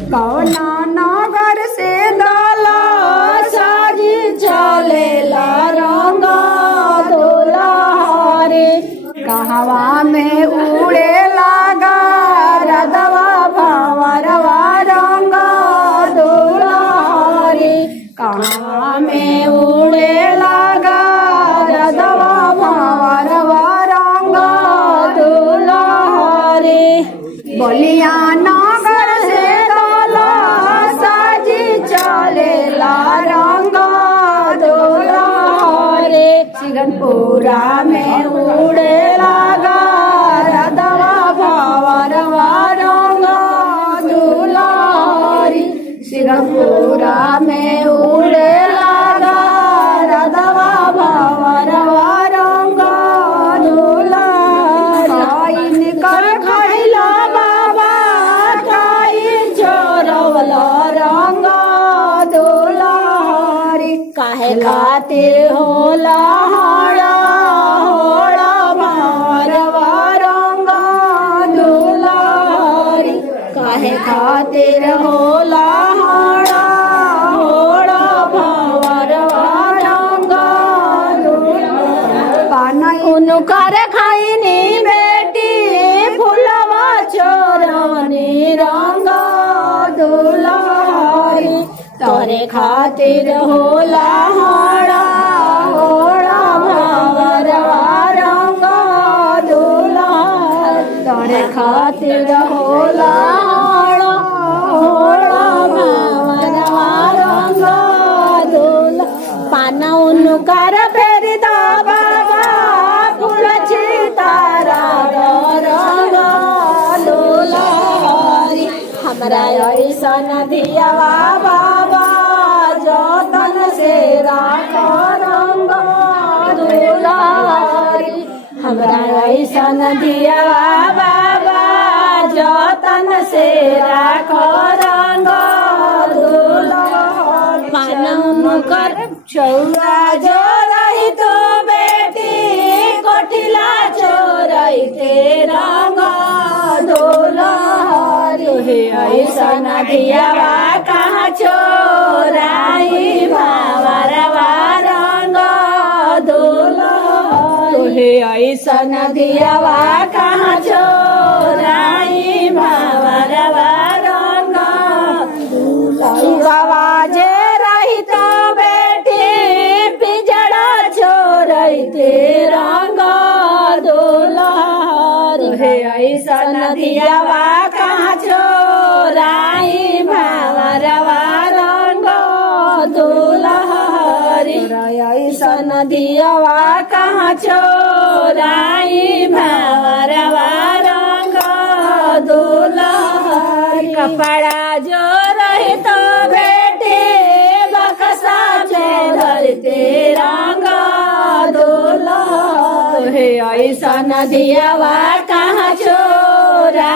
कौना नगर से दला साजी चलेला रंग दुल्हारी कहवा में उड़े लागा रदवा भंवरवा रंग दुल्हारी कहवा में उड़े लागा रदवा भंवरवा रंग दुल्हारी बलिया नगर से दला साजी चलेला रंग दुल्हारी सिगनपुरा में उड़े लागा रदवा भंवरवा रंग दुल्हारी सिगनपुरा में उड़े लागा रदवा भंवरवा रंग दुल्हारी निकल खैला बाबा काई चोरवला रंग दुल्हारी काहे खातिर होला हड़ा होड़ा भंवरवा रंग दुल्हारी काहे खातिर होला हड़ा होड़ा भंवरवा रंग दुल्हारी पाना उनकर खाइनी बेटी फुलवा चोरवनी रंग दुल्हारी तोरे खातिर होला हड़ा होड़ा भंवरवा रंग दुल्हारी तोरे खातिर होला हड़ा होड़ा भंवरवा रंग दुल्हारी पाना उनकर फेरी दा बाबा फूल चितारा रंग दुल्हारी हमरा ऐसन दियावा बाबा जतन से राख रंग दुल्हारी हमरा ऐसन दियावा बाबा जतन से राख रंग दुल्हारी पानम कर चौरा जो रही तो बेटी कोठिला चोरई ते रंग दुल्हारी हे ऐसन दियावा कहाँ चोराई भंवरवा रंग दुल्हारी हे ऐसन दियावा कहाँ चोराई भंवरवा रंग दुल्हारी जे रही तो बेटी पिजड़ा चोरई ते रंग दुल्हारी हे ऐसन दियावा कहाँ चोराई भंवरवा रंग दुल्हारी ऐसन दियावा कहाँ चोराई भंवरवा रंग दुल्हारी कपड़ा जो रही तो बेटे बक्सा में भरते रंग दुल्हारी हे ऐसन दियावा कहाँ चोरा